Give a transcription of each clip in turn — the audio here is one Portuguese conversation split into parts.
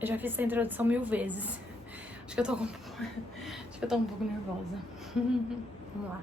Eu já fiz essa introdução 1000 vezes. Acho que eu tô um pouco nervosa. Vamos lá.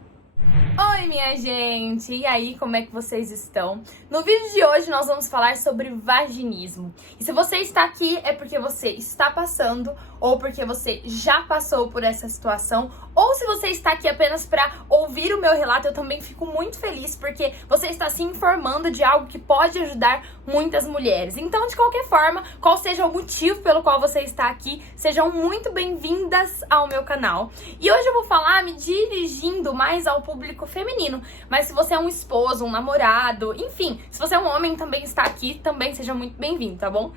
Oi, minha gente! E aí, como é que vocês estão? No vídeo de hoje nós vamos falar sobre vaginismo. E se você está aqui é porque você está passando ou porque você já passou por essa situação, ou se você está aqui apenas para ouvir o meu relato, eu também fico muito feliz porque você está se informando de algo que pode ajudar muitas mulheres. Então, de qualquer forma, qual seja o motivo pelo qual você está aqui, sejam muito bem-vindas ao meu canal. E hoje eu vou falar me dirigindo mais ao público feminino, mas se você é um esposo, um namorado, enfim, se você é um homem também está aqui, também seja muito bem-vindo, tá bom?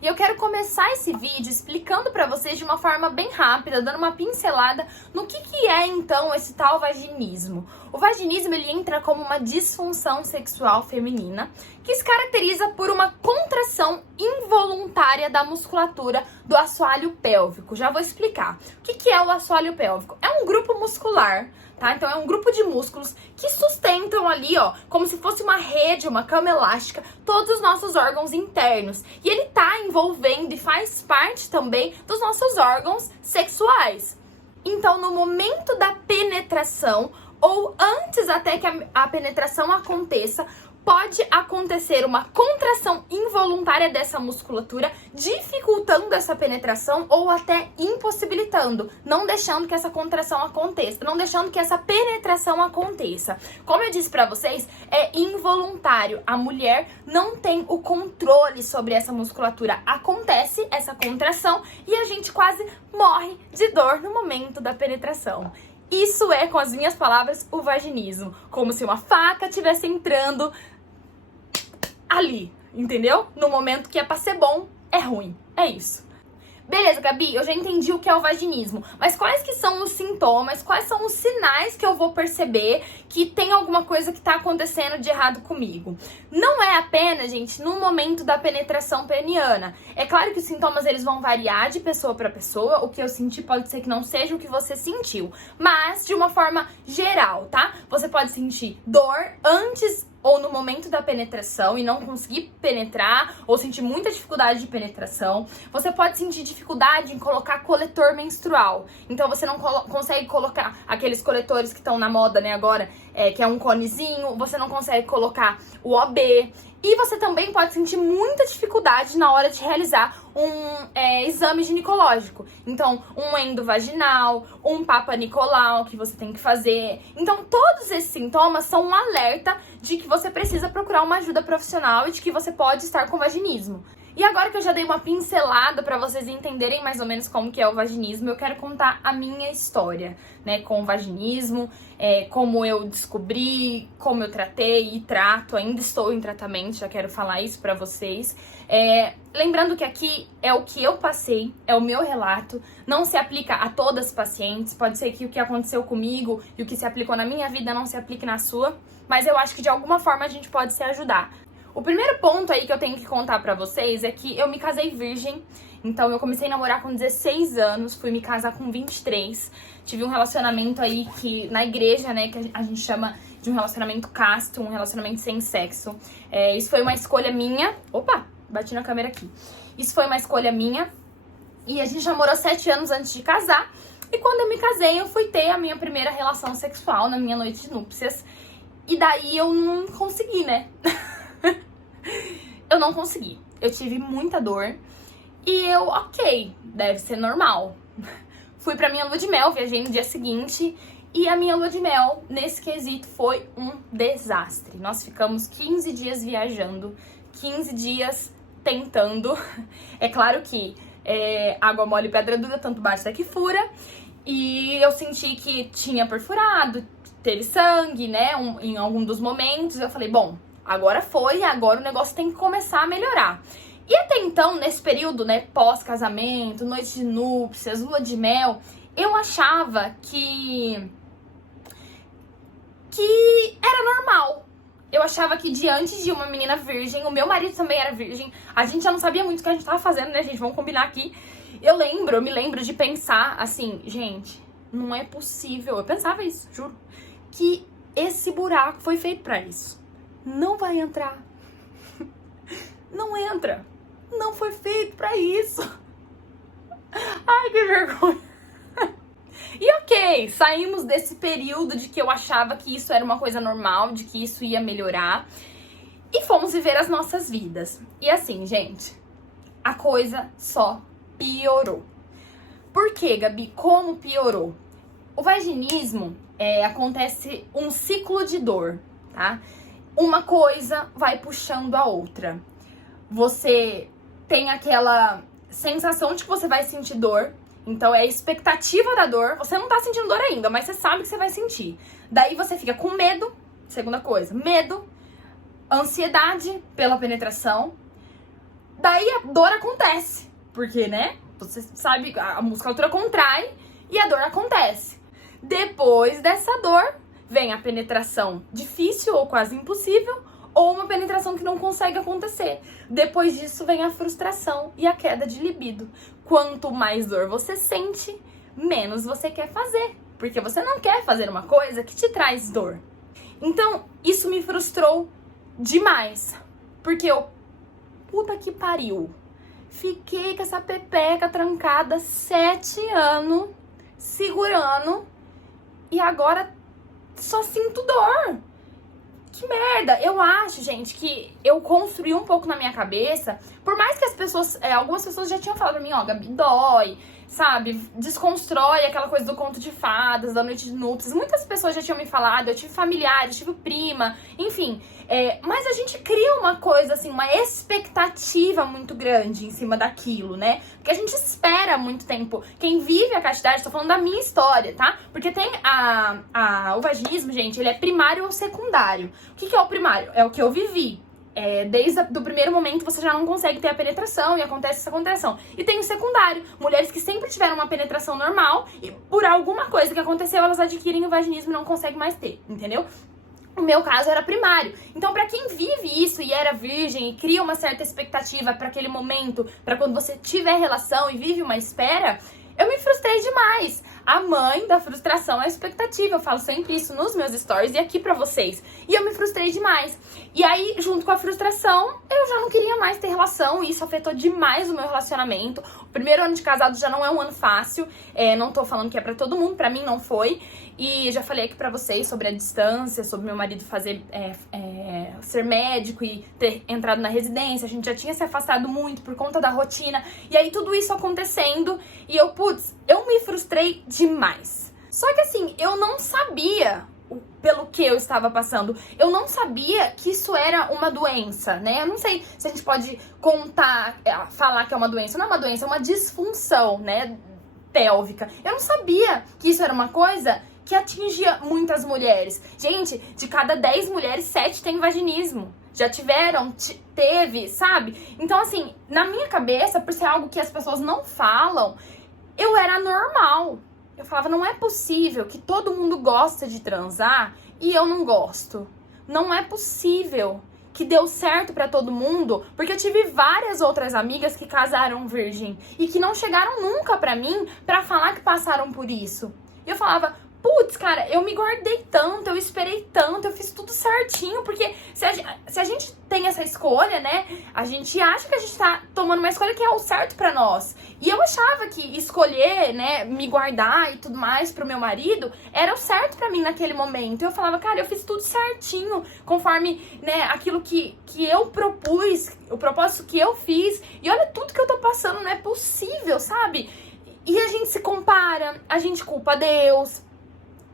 E eu quero começar esse vídeo explicando pra vocês de uma forma bem rápida, dando uma pincelada no que é então esse tal vaginismo. O vaginismo ele entra como uma disfunção sexual feminina que se caracteriza por uma contração involuntária da musculatura do assoalho pélvico. Já vou explicar. O que é o assoalho pélvico? É um grupo muscular, tá? Então é um grupo de músculos que sustentam ali, ó, como se fosse uma rede, uma cama elástica, todos os nossos órgãos internos. E ele tá envolvendo e faz parte também dos nossos órgãos sexuais. Então, no momento da penetração, ou antes até que a penetração aconteça, pode acontecer uma contração involuntária dessa musculatura, dificultando essa penetração ou até impossibilitando, não deixando que essa contração aconteça, não deixando que essa penetração aconteça. Como eu disse pra vocês, é involuntário. A mulher não tem o controle sobre essa musculatura. Acontece essa contração e a gente quase morre de dor no momento da penetração. Isso é, com as minhas palavras, o vaginismo. Como se uma faca estivesse entrando ali, entendeu? No momento que é pra ser bom, é ruim. É isso. Beleza, Gabi, eu já entendi o que é o vaginismo, mas quais que são os sintomas, quais são os sinais que eu vou perceber que tem alguma coisa que tá acontecendo de errado comigo? Não é apenas, gente, no momento da penetração peniana. É claro que os sintomas eles vão variar de pessoa para pessoa, o que eu senti pode ser que não seja o que você sentiu, mas de uma forma geral, tá? Você pode sentir dor antes ou no momento da penetração e não conseguir penetrar, ou sentir muita dificuldade de penetração. Você pode sentir dificuldade em colocar coletor menstrual. Então você não consegue colocar aqueles coletores que estão na moda, né, agora, que é um conezinho, você não consegue colocar o OB. E você também pode sentir muita dificuldade na hora de realizar um exame ginecológico. Então, um endovaginal, um Papa Nicolau que você tem que fazer. Então, todos esses sintomas são um alerta de que você precisa procurar uma ajuda profissional e de que você pode estar com vaginismo. E agora que eu já dei uma pincelada para vocês entenderem mais ou menos como que é o vaginismo, eu quero contar a minha história, né, com o vaginismo, como eu descobri, como eu tratei e trato, ainda estou em tratamento, já quero falar isso para vocês. Lembrando que aqui é o que eu passei, é o meu relato, não se aplica a todas as pacientes, pode ser que o que aconteceu comigo e o que se aplicou na minha vida não se aplique na sua, mas eu acho que de alguma forma a gente pode se ajudar. O primeiro ponto aí que eu tenho que contar pra vocês é que eu me casei virgem, então eu comecei a namorar com 16 anos, fui me casar com 23, tive um relacionamento aí que na igreja, né, que a gente chama de um relacionamento casto, um relacionamento sem sexo. Isso foi uma escolha minha, opa, bati na câmera aqui, isso foi uma escolha minha e a gente namorou 7 anos antes de casar e quando eu me casei eu fui ter a minha primeira relação sexual na minha noite de núpcias e daí eu não consegui, né? Eu não consegui. Eu tive muita dor. E eu, ok, deve ser normal. Fui pra minha lua de mel, viajei no dia seguinte. E a minha lua de mel, nesse quesito, foi um desastre. Nós ficamos 15 dias viajando, 15 dias tentando. É claro que água mole e pedra dura, tanto bate até que fura. E eu senti que tinha perfurado, teve sangue, né, em algum dos momentos. Eu falei, bom, agora foi, agora o negócio tem que começar a melhorar. E até então, nesse período, né, pós-casamento, noite de núpcias, lua de mel, eu achava que era normal. Eu achava que diante de uma menina virgem, o meu marido também era virgem, a gente já não sabia muito o que a gente tava fazendo, né, gente? Vamos combinar aqui. Eu me lembro de pensar assim, gente, não é possível, eu pensava isso, juro, que esse buraco foi feito pra isso. Não vai entrar. Não entra. Não foi feito pra isso. que vergonha. E ok, saímos desse período de que eu achava que isso era uma coisa normal, de que isso ia melhorar. E fomos viver as nossas vidas. E assim, gente, a coisa só piorou. Por quê, Gabi? Como piorou? O vaginismo acontece um ciclo de dor, tá? Uma coisa vai puxando a outra. Você tem aquela sensação de que você vai sentir dor. Então é a expectativa da dor. Você não tá sentindo dor ainda, mas você sabe que você vai sentir. Daí você fica com medo. Segunda coisa, medo. Ansiedade pela penetração. Daí a dor acontece. Porque, né? Você sabe, a musculatura contrai e a dor acontece. Depois dessa dor, vem a penetração difícil ou quase impossível, ou uma penetração que não consegue acontecer. Depois disso vem a frustração e a queda de libido. Quanto mais dor você sente, menos você quer fazer. Porque você não quer fazer uma coisa que te traz dor. Então, isso me frustrou demais. Porque eu, puta que pariu, fiquei com essa pepeca trancada 7 anos, segurando, e agora só sinto dor. Que merda! Eu acho, gente, que eu construí um pouco na minha cabeça, por mais que as pessoas, algumas pessoas já tinham falado pra mim, ó, Gabi, dói, sabe? Desconstrói aquela coisa do conto de fadas, da noite de núpcias. Muitas pessoas já tinham me falado, eu tive familiares, tive prima, enfim. Mas a gente cria uma coisa, assim, uma expectativa muito grande em cima daquilo, né? Porque a gente espera muito tempo. Quem vive a castidade, tô falando da minha história, tá? Porque tem o vaginismo, gente, ele é primário ou secundário. O que é o primário? É o que eu vivi. Desde o primeiro momento você já não consegue ter a penetração e acontece essa contração. E tem o secundário, mulheres que sempre tiveram uma penetração normal e por alguma coisa que aconteceu elas adquirem o vaginismo e não conseguem mais ter, entendeu? O meu caso era primário. Então, pra quem vive isso e era virgem e cria uma certa expectativa pra aquele momento, pra quando você tiver relação e vive uma espera, eu me frustrei demais. A mãe da frustração é a expectativa. Eu falo sempre isso nos meus stories e aqui pra vocês. E eu me frustrei demais. E aí, junto com a frustração, eu já não queria mais ter relação. E isso afetou demais o meu relacionamento. O primeiro ano de casado já não é um ano fácil. Não tô falando que é pra todo mundo. Pra mim não foi. E já falei aqui pra vocês sobre a distância, sobre meu marido ser médico e ter entrado na residência. A gente já tinha se afastado muito por conta da rotina. E aí tudo isso acontecendo. E eu me frustrei demais. Só que assim, eu não sabia pelo que eu estava passando. Eu não sabia que isso era uma doença, né? Eu não sei se a gente pode falar que é uma doença. Não é uma doença, é uma disfunção, né? Pélvica. Eu não sabia que isso era uma coisa que atingia muitas mulheres. Gente, de cada 10 mulheres, 7 têm vaginismo. Já teve, sabe? Então, assim, na minha cabeça, por ser algo que as pessoas não falam, eu era normal. Eu falava, não é possível que todo mundo gosta de transar e eu não gosto. Não é possível que deu certo pra todo mundo, porque eu tive várias outras amigas que casaram virgem e que não chegaram nunca pra mim pra falar que passaram por isso. E eu falava, putz, cara, eu me guardei tanto, eu esperei tanto, eu fiz tudo certinho, porque se a gente tem essa escolha, né, a gente acha que a gente tá tomando uma escolha que é o certo pra nós. E eu achava que escolher, né, me guardar e tudo mais pro meu marido era o certo pra mim naquele momento. Eu falava, cara, eu fiz tudo certinho, conforme, né, aquilo que eu propus, o propósito que eu fiz. E olha tudo que eu tô passando, não é possível, sabe? E a gente se compara, a gente culpa Deus.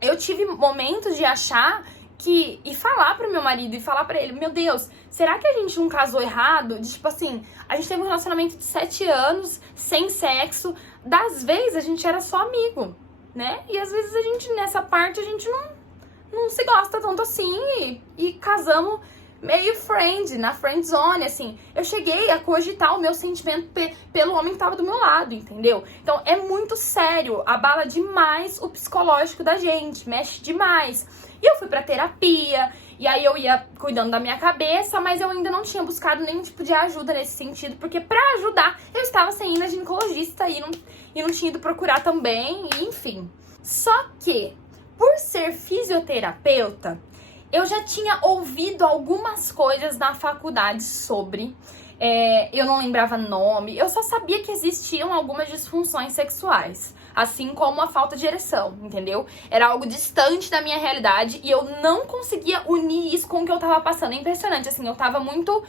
Eu tive momentos de achar e falar pro meu marido e falar pra ele, meu Deus, será que a gente não casou errado? De, tipo assim, a gente teve um relacionamento de 7 anos, sem sexo, das vezes a gente era só amigo, né? E às vezes a gente, nessa parte, a gente não se gosta tanto assim e casamos meio na friend zone, assim. Eu cheguei a cogitar o meu sentimento pelo homem que tava do meu lado, entendeu? Então é muito sério, abala demais o psicológico da gente, mexe demais. E eu fui pra terapia, e aí eu ia cuidando da minha cabeça, mas eu ainda não tinha buscado nenhum tipo de ajuda nesse sentido, porque pra ajudar eu estava sem ir na ginecologista e não tinha ido procurar também, enfim. Só que, por ser fisioterapeuta, eu já tinha ouvido algumas coisas na faculdade sobre eu não lembrava nome, eu só sabia que existiam algumas disfunções sexuais, assim como a falta de ereção, entendeu? Era algo distante da minha realidade e eu não conseguia unir isso com o que eu tava passando. É impressionante, assim, eu tava muito...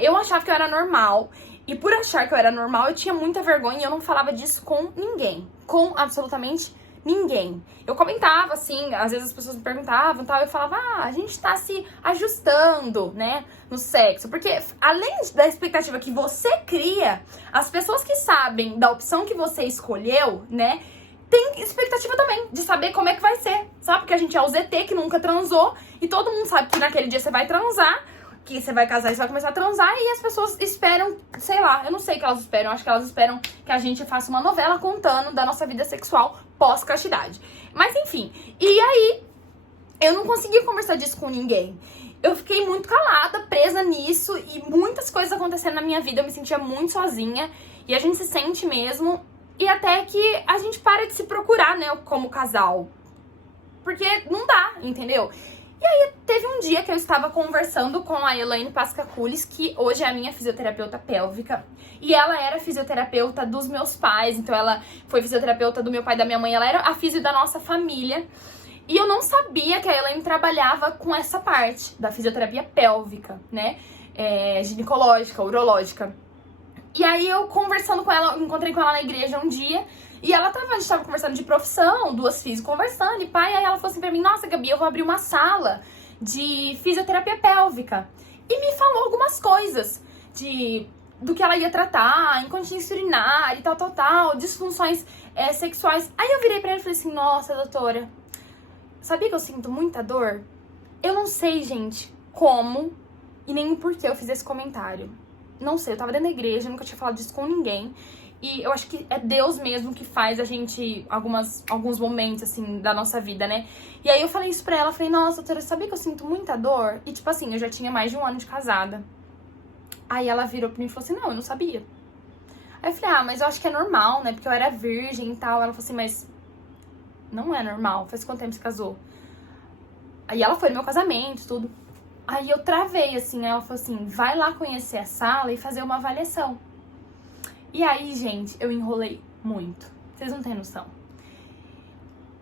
eu achava que eu era normal, e por achar que eu era normal, eu tinha muita vergonha e eu não falava disso com ninguém, com absolutamente ninguém. Eu comentava, assim, às vezes as pessoas me perguntavam e tal, eu falava, a gente tá se ajustando, né, no sexo. Porque além da expectativa que você cria, as pessoas que sabem da opção que você escolheu, né, tem expectativa também de saber como é que vai ser, sabe? Porque a gente é o ZT que nunca transou e todo mundo sabe que naquele dia você vai transar, que você vai casar e você vai começar a transar, e as pessoas esperam, sei lá, eu não sei o que elas esperam, eu acho que elas esperam que a gente faça uma novela contando da nossa vida sexual pós-castidade. Mas enfim, e aí eu não conseguia conversar disso com ninguém. Eu fiquei muito calada, presa nisso, e muitas coisas acontecendo na minha vida, eu me sentia muito sozinha, e a gente se sente mesmo, e até que a gente para de se procurar, né, como casal. Porque não dá, entendeu? E aí, teve um dia que eu estava conversando com a Elaine Pascaculis, que hoje é a minha fisioterapeuta pélvica. E ela era fisioterapeuta dos meus pais, então ela foi fisioterapeuta do meu pai e da minha mãe, ela era a fisio da nossa família. E eu não sabia que a Elaine trabalhava com essa parte da fisioterapia pélvica, né? Ginecológica, urológica. E aí, eu conversando com ela, encontrei com ela na igreja um dia, e a gente tava conversando de profissão, duas físicas conversando, e pai, aí ela falou assim pra mim, nossa, Gabi, eu vou abrir uma sala de fisioterapia pélvica. E me falou algumas coisas do que ela ia tratar, incontinência urinária e tal, disfunções sexuais. Aí eu virei pra ela e falei assim, nossa, doutora, sabia que eu sinto muita dor? Eu não sei, gente, como e nem por que eu fiz esse comentário. Não sei, eu tava dentro da igreja, nunca tinha falado disso com ninguém. E eu acho que é Deus mesmo que faz a gente, alguns momentos, assim, da nossa vida, né? E aí eu falei isso pra ela, falei, nossa, doutora, sabia que eu sinto muita dor? E tipo assim, eu já tinha mais de 1 ano de casada. Aí ela virou pra mim e falou assim, não, eu não sabia. Aí eu falei, mas eu acho que é normal, né? Porque eu era virgem e tal. Ela falou assim, mas não é normal, faz quanto tempo você casou? Aí ela foi no meu casamento, tudo. Aí eu travei, assim, ela falou assim, vai lá conhecer a sala e fazer uma avaliação. E aí, gente, eu enrolei muito. Vocês não têm noção.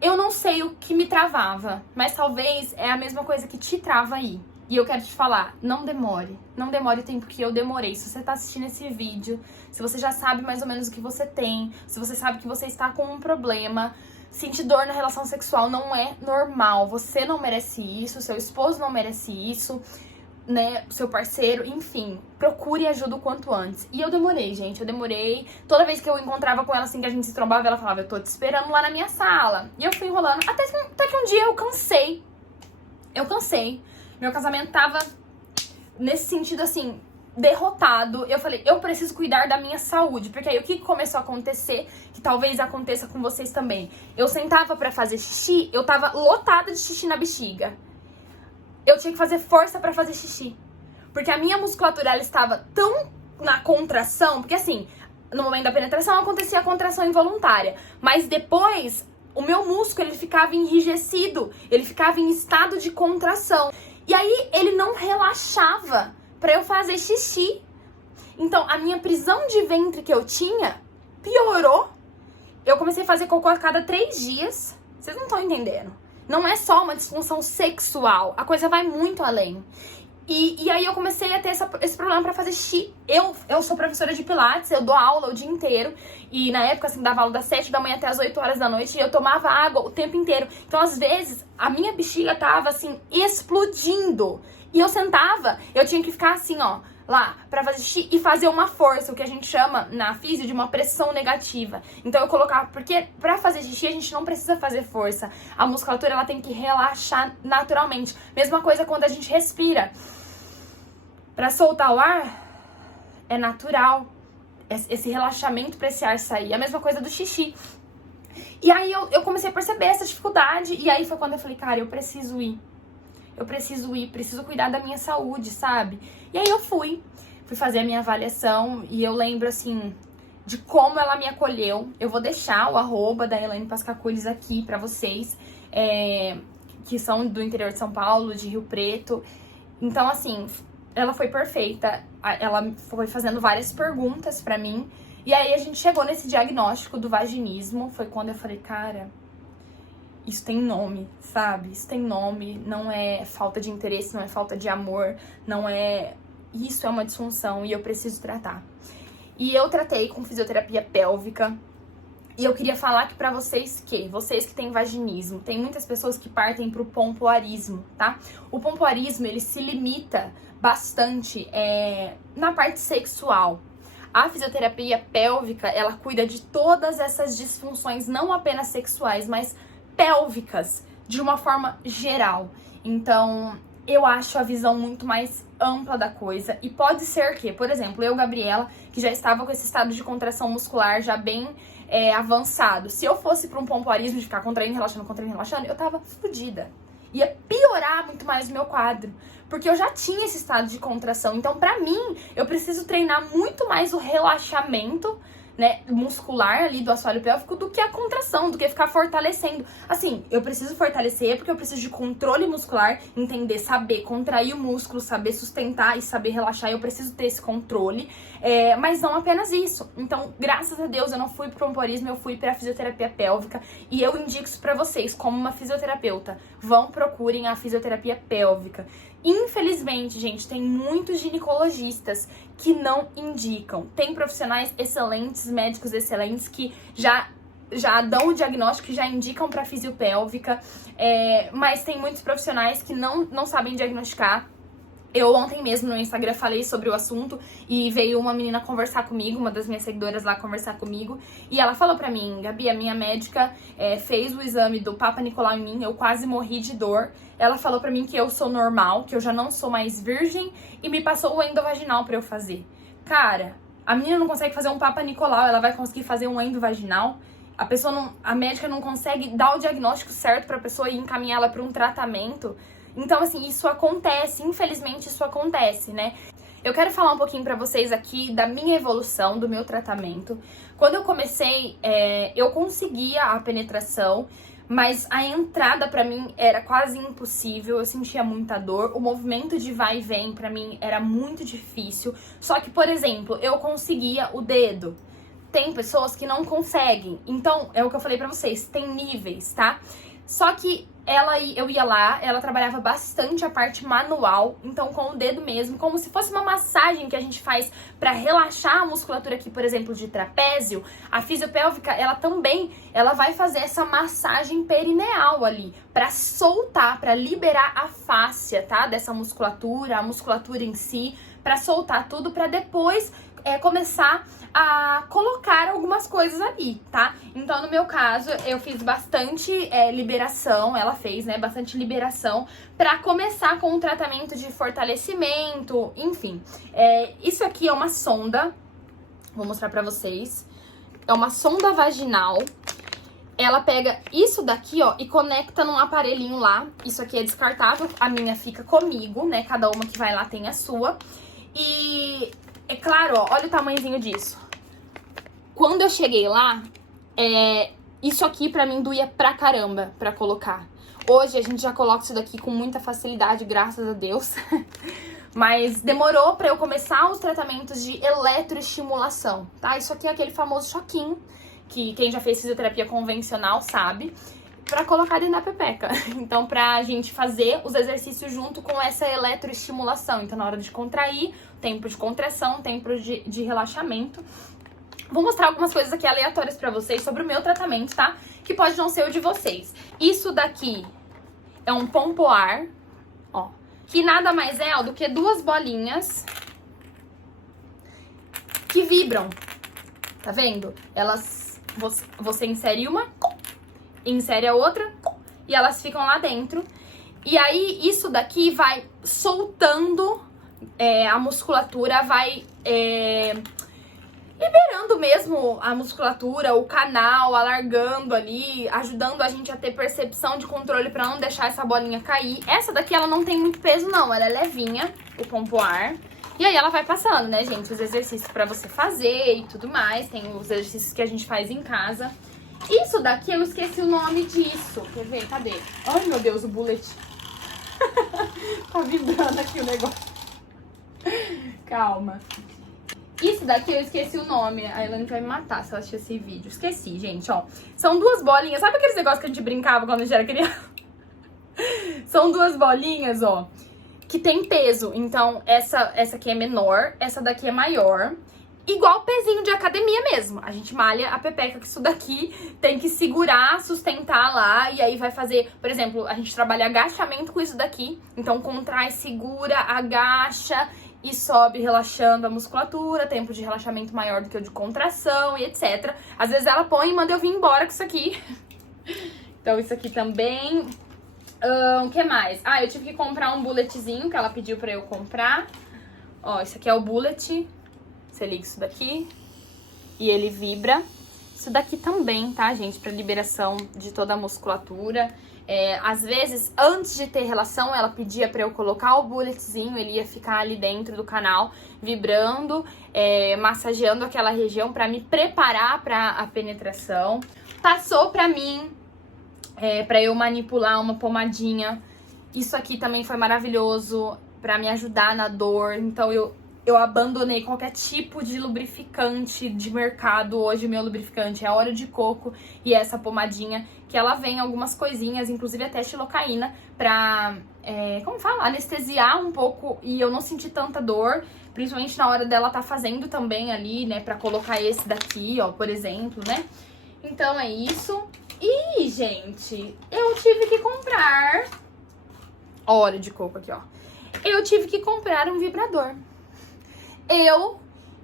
Eu não sei o que me travava, mas talvez é a mesma coisa que te trava aí. E eu quero te falar, não demore. Não demore o tempo que eu demorei. Se você tá assistindo esse vídeo, se você já sabe mais ou menos o que você tem, se você sabe que você está com um problema, sentir dor na relação sexual não é normal. Você não merece isso, seu esposo não merece isso, né, seu parceiro, enfim, procure ajuda o quanto antes. E eu demorei, gente, eu demorei. Toda vez que eu encontrava com ela, assim, que a gente se trombava, ela falava, eu tô te esperando lá na minha sala. E eu fui enrolando, até que um dia eu cansei. Meu casamento tava nesse sentido, assim, derrotado. Eu falei, eu preciso cuidar da minha saúde. Porque aí o que começou a acontecer, que talvez aconteça com vocês também. Eu sentava pra fazer xixi, eu tava lotada de xixi na bexiga. Eu tinha que fazer força pra fazer xixi. Porque a minha musculatura, ela estava tão na contração, porque assim, no momento da penetração acontecia a contração involuntária. Mas depois, o meu músculo, ele ficava enrijecido, ele ficava em estado de contração. E aí, ele não relaxava pra eu fazer xixi. Então, a minha prisão de ventre que eu tinha piorou. Eu comecei a fazer cocô a cada 3 dias. Vocês não estão entendendo. Não é só uma disfunção sexual, a coisa vai muito além. E aí eu comecei a ter esse problema pra fazer xixi. Eu sou professora de pilates, eu dou aula o dia inteiro. E na época, assim, dava aula das 7 da manhã até as 8 horas da noite. E eu tomava água o tempo inteiro. Então, às vezes, a minha bexiga tava, assim, explodindo. E eu sentava, eu tinha que ficar assim, ó, lá, pra fazer xixi e fazer uma força, o que a gente chama na físio de uma pressão negativa. Então eu colocava, porque pra fazer xixi a gente não precisa fazer força. A musculatura, ela tem que relaxar naturalmente. Mesma coisa quando a gente respira. Pra soltar o ar, é natural esse relaxamento pra esse ar sair. A mesma coisa do xixi. E aí eu comecei a perceber essa dificuldade, e aí foi quando eu falei, cara, eu preciso ir, preciso cuidar da minha saúde, sabe? E aí eu fui fazer a minha avaliação, e eu lembro, assim, de como ela me acolheu. Eu vou deixar o arroba da Elaine Pascaculis aqui pra vocês, que são do interior de São Paulo, de Rio Preto. Então, assim, ela foi perfeita. Ela foi fazendo várias perguntas pra mim. E aí a gente chegou nesse diagnóstico do vaginismo. Foi quando eu falei, cara, isso tem nome, sabe? Isso tem nome, não é falta de interesse, não é falta de amor, não é... Isso é uma disfunção e eu preciso tratar. E eu tratei com fisioterapia pélvica. E eu queria falar aqui pra vocês que, vocês que têm vaginismo, tem muitas pessoas que partem pro pompoarismo, tá? O pompoarismo, ele se limita bastante na parte sexual. A fisioterapia pélvica, ela cuida de todas essas disfunções, não apenas sexuais, mas pélvicas, de uma forma geral. Então, eu acho a visão muito mais ampla da coisa. E pode ser que, por exemplo, eu, Gabriela, que já estava com esse estado de contração muscular já bem avançado, se eu fosse para um pompoarismo de ficar contraindo, relaxando, eu tava fodida. Ia piorar muito mais o meu quadro, porque eu já tinha esse estado de contração. Então, pra mim, eu preciso treinar muito mais o relaxamento, né, muscular ali do assoalho pélvico do que a contração, do que ficar fortalecendo. Assim, eu preciso fortalecer porque eu preciso de controle muscular, entender, saber contrair o músculo, saber sustentar e saber relaxar. Eu preciso ter esse controle, mas não apenas isso. Então, graças a Deus, eu não fui pro pompoarismo, eu fui pra fisioterapia pélvica e eu indico isso pra vocês como uma fisioterapeuta. Procurem a fisioterapia pélvica. Infelizmente, gente, tem muitos ginecologistas que não indicam. Tem profissionais excelentes, médicos excelentes que já dão o diagnóstico e já indicam para fisiopélvica, mas tem muitos profissionais que não sabem diagnosticar. Eu ontem mesmo no Instagram falei sobre o assunto e veio uma menina conversar comigo, uma das minhas seguidoras lá conversar comigo, e ela falou pra mim, Gabi, a minha médica fez o exame do Papa Nicolau em mim, eu quase morri de dor. Ela falou pra mim que eu sou normal, que eu já não sou mais virgem e me passou o endovaginal pra eu fazer. Cara, a menina não consegue fazer um Papa Nicolau, ela vai conseguir fazer um endovaginal? A médica não consegue dar o diagnóstico certo pra pessoa e encaminhar ela pra um tratamento? Então, assim, isso acontece, infelizmente isso acontece, né? Eu quero falar um pouquinho pra vocês aqui da minha evolução, do meu tratamento. Quando eu comecei, eu conseguia a penetração, mas a entrada pra mim era quase impossível, eu sentia muita dor. O movimento de vai e vem pra mim era muito difícil. Só que, por exemplo, eu conseguia o dedo. Tem pessoas que não conseguem. Então, é o que eu falei pra vocês, tem níveis, tá? Só que eu ia lá, ela trabalhava bastante a parte manual, então com o dedo mesmo, como se fosse uma massagem que a gente faz pra relaxar a musculatura aqui, por exemplo, de trapézio. A fisiopélvica, ela vai fazer essa massagem perineal ali, pra soltar, pra liberar a fáscia, tá? Dessa musculatura, a musculatura em si, pra soltar tudo, pra depois começar a colocar algumas coisas ali, tá? Então, no meu caso, eu fiz bastante liberação, ela fez, né, bastante liberação pra começar com o tratamento de fortalecimento, enfim. Isso aqui é uma sonda, vou mostrar pra vocês. É uma sonda vaginal. Ela pega isso daqui, ó, e conecta num aparelhinho lá. Isso aqui é descartável, a minha fica comigo, né? Cada uma que vai lá tem a sua. E é claro, ó, olha o tamanhozinho disso. Quando eu cheguei lá, isso aqui pra mim doía pra caramba pra colocar. Hoje a gente já coloca isso daqui com muita facilidade, graças a Deus. Mas demorou pra eu começar os tratamentos de eletroestimulação, tá? Isso aqui é aquele famoso choquinho, que quem já fez fisioterapia convencional sabe, pra colocar dentro da pepeca. Então, pra gente fazer os exercícios junto com essa eletroestimulação. Então, na hora de contrair, tempo de contração, tempo de relaxamento. Vou mostrar algumas coisas aqui aleatórias pra vocês sobre o meu tratamento, tá? Que pode não ser o de vocês. Isso daqui é um pompoar, ó, que nada mais é, ó, do que duas bolinhas que vibram. Tá vendo? Você insere uma, insere a outra e elas ficam lá dentro. E aí, isso daqui vai soltando a musculatura, vai liberando mesmo a musculatura, o canal, alargando ali, ajudando a gente a ter percepção de controle pra não deixar essa bolinha cair. Essa daqui, ela não tem muito peso, não. Ela é levinha, o pompoar. E aí ela vai passando, né, gente? Os exercícios pra você fazer e tudo mais. Tem os exercícios que a gente faz em casa. Isso daqui, eu esqueci o nome disso. Quer ver? Cadê? Ai, meu Deus, o bullet. Tá vibrando aqui o negócio. Calma. Isso daqui eu esqueci o nome. A Elaine vai me matar se ela assistir esse vídeo. Esqueci, gente, ó. São duas bolinhas. Sabe aqueles negócios que a gente brincava quando a gente era criança? São duas bolinhas, ó, que tem peso. Então, essa aqui é menor, essa daqui é maior. Igual pezinho de academia mesmo. A gente malha a pepeca, que isso daqui tem que segurar, sustentar lá. E aí vai fazer, por exemplo, a gente trabalha agachamento com isso daqui. Então, contrai, segura, agacha e sobe relaxando a musculatura. Tempo de relaxamento maior do que o de contração e etc. Às vezes ela põe e manda eu vir embora com isso aqui. Então, isso aqui também. O que mais? Ah, eu tive que comprar um bulletzinho que ela pediu pra eu comprar. Ó, esse aqui é o bullet. Você liga isso daqui e ele vibra. Isso daqui também, tá, gente? Pra liberação de toda a musculatura. Às vezes, antes de ter relação, ela pedia pra eu colocar o bulletzinho. Ele ia ficar ali dentro do canal, vibrando, massageando aquela região pra me preparar pra a penetração. Passou pra mim, pra eu manipular uma pomadinha. Isso aqui também foi maravilhoso pra me ajudar na dor. Então, eu abandonei qualquer tipo de lubrificante de mercado. Hoje meu lubrificante é a óleo de coco e essa pomadinha, que ela vem algumas coisinhas, inclusive até xilocaína, pra, como fala? Anestesiar um pouco e eu não senti tanta dor, principalmente na hora dela tá fazendo também ali, né, pra colocar esse daqui, ó, por exemplo, né? Então é isso. E, gente, eu tive que comprar óleo de coco aqui, ó. Eu tive que comprar um vibrador. Eu,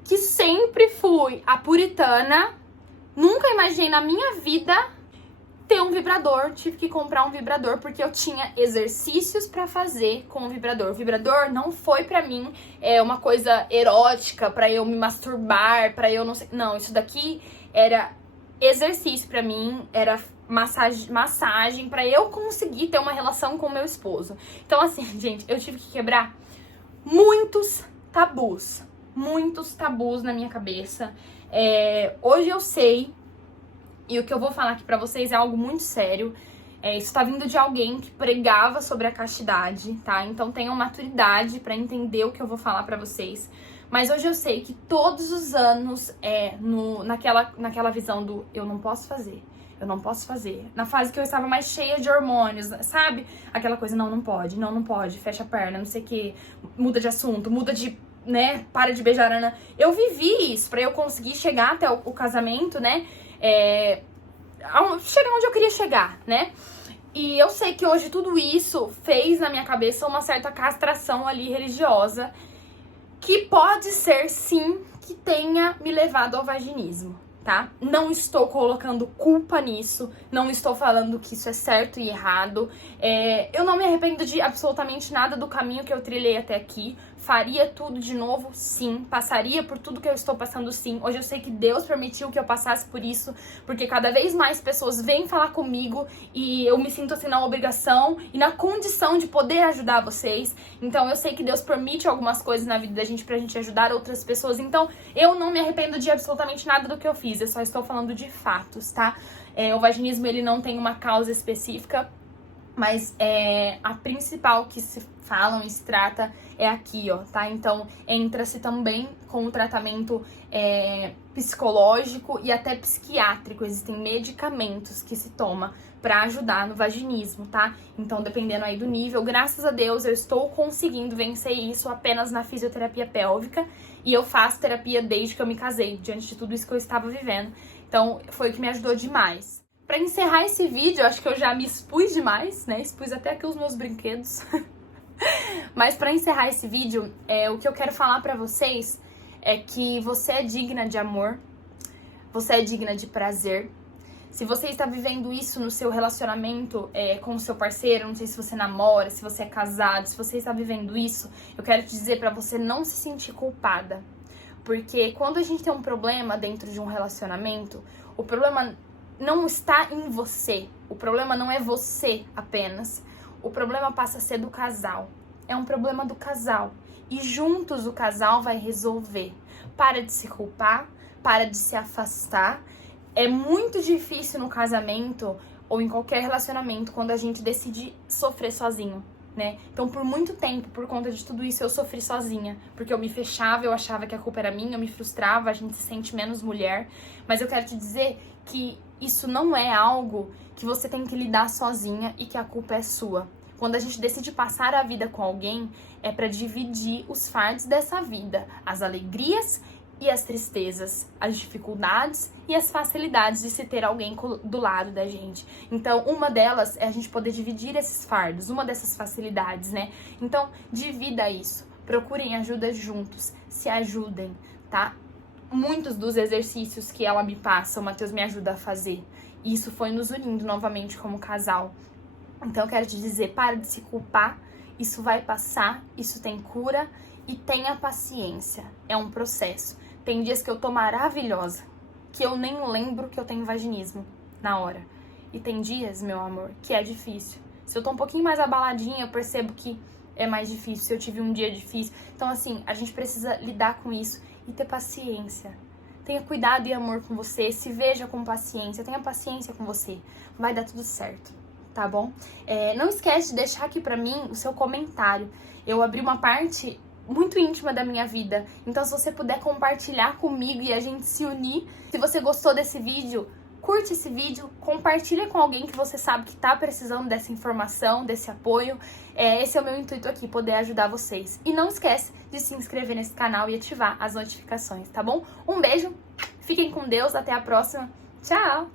que sempre fui a puritana, nunca imaginei na minha vida ter um vibrador. Tive que comprar um vibrador porque eu tinha exercícios pra fazer com o vibrador. O vibrador não foi pra mim uma coisa erótica, pra eu me masturbar, pra eu não sei... Não, isso daqui era exercício pra mim, era massagem pra eu conseguir ter uma relação com o meu esposo. Então, assim, gente, eu tive que quebrar muitos tabus na minha cabeça. Hoje eu sei, e o que eu vou falar aqui pra vocês é algo muito sério. Isso tá vindo de alguém que pregava sobre a castidade, tá? Então tenham maturidade pra entender o que eu vou falar pra vocês. Mas hoje eu sei que todos os anos, naquela visão do eu não posso fazer, eu não posso fazer. Na fase que eu estava mais cheia de hormônios, sabe? Aquela coisa, não pode, fecha a perna, não sei o que, muda de assunto, muda de... né, para de beijar a Ana. Eu vivi isso pra eu conseguir chegar até o casamento, né, chegar onde eu queria chegar, né. E eu sei que hoje tudo isso fez na minha cabeça uma certa castração ali religiosa, que pode ser, sim, que tenha me levado ao vaginismo, tá? Não estou colocando culpa nisso, não estou falando que isso é certo e errado. Eu não me arrependo de absolutamente nada do caminho que eu trilhei até aqui. Faria tudo de novo, sim. Passaria por tudo que eu estou passando, sim. Hoje eu sei que Deus permitiu que eu passasse por isso, porque cada vez mais pessoas vêm falar comigo e eu me sinto assim na obrigação e na condição de poder ajudar vocês. Então eu sei que Deus permite algumas coisas na vida da gente pra gente ajudar outras pessoas. Então eu não me arrependo de absolutamente nada do que eu fiz. Eu só estou falando de fatos, tá? O vaginismo, ele não tem uma causa específica, mas a principal que se falam e se trata é aqui, ó, tá? Então, entra-se também com o tratamento psicológico e até psiquiátrico. Existem medicamentos que se toma pra ajudar no vaginismo, tá? Então, dependendo aí do nível, graças a Deus, eu estou conseguindo vencer isso apenas na fisioterapia pélvica. E eu faço terapia desde que eu me casei, diante de tudo isso que eu estava vivendo. Então, foi o que me ajudou demais. Pra encerrar esse vídeo, eu acho que eu já me expus demais, né? Expus até aqui os meus brinquedos. Mas pra encerrar esse vídeo, o que eu quero falar pra vocês é que você é digna de amor, você é digna de prazer. Se você está vivendo isso no seu relacionamento com o seu parceiro, não sei se você namora, se você é casado, se você está vivendo isso, eu quero te dizer pra você não se sentir culpada. Porque quando a gente tem um problema dentro de um relacionamento, o problema não está em você. O problema não é você apenas. O problema passa a ser do casal. É um problema do casal. E juntos o casal vai resolver. Para de se culpar, para de se afastar. É muito difícil no casamento ou em qualquer relacionamento quando a gente decide sofrer sozinho. né? Então, por muito tempo, por conta de tudo isso, eu sofri sozinha. Porque eu me fechava, eu achava que a culpa era minha, eu me frustrava, a gente se sente menos mulher. Mas eu quero te dizer que isso não é algo que você tem que lidar sozinha e que a culpa é sua. Quando a gente decide passar a vida com alguém, é para dividir os fardos dessa vida, as alegrias e as tristezas, as dificuldades e as facilidades de se ter alguém do lado da gente. Então, uma delas é a gente poder dividir esses fardos, uma dessas facilidades, né? Então, divida isso. Procurem ajuda juntos, se ajudem, tá? Muitos dos exercícios que ela me passa, o Matheus me ajuda a fazer. E isso foi nos unindo novamente como casal. Então, eu quero te dizer, para de se culpar, isso vai passar, isso tem cura e tenha paciência. É um processo. Tem dias que eu tô maravilhosa, que eu nem lembro que eu tenho vaginismo na hora. E tem dias, meu amor, que é difícil. Se eu tô um pouquinho mais abaladinha, eu percebo que é mais difícil, se eu tive um dia difícil. Então, assim, a gente precisa lidar com isso e ter paciência. Tenha cuidado e amor com você, se veja com paciência, tenha paciência com você. Vai dar tudo certo, tá bom? Não esquece de deixar aqui pra mim o seu comentário. Eu abri uma parte muito íntima da minha vida. Então, se você puder compartilhar comigo e a gente se unir. Se você gostou desse vídeo, curte esse vídeo, compartilha com alguém que você sabe que tá precisando dessa informação, desse apoio. Esse é o meu intuito aqui, poder ajudar vocês. E não esquece de se inscrever nesse canal e ativar as notificações, tá bom? Um beijo, fiquem com Deus, até a próxima. Tchau!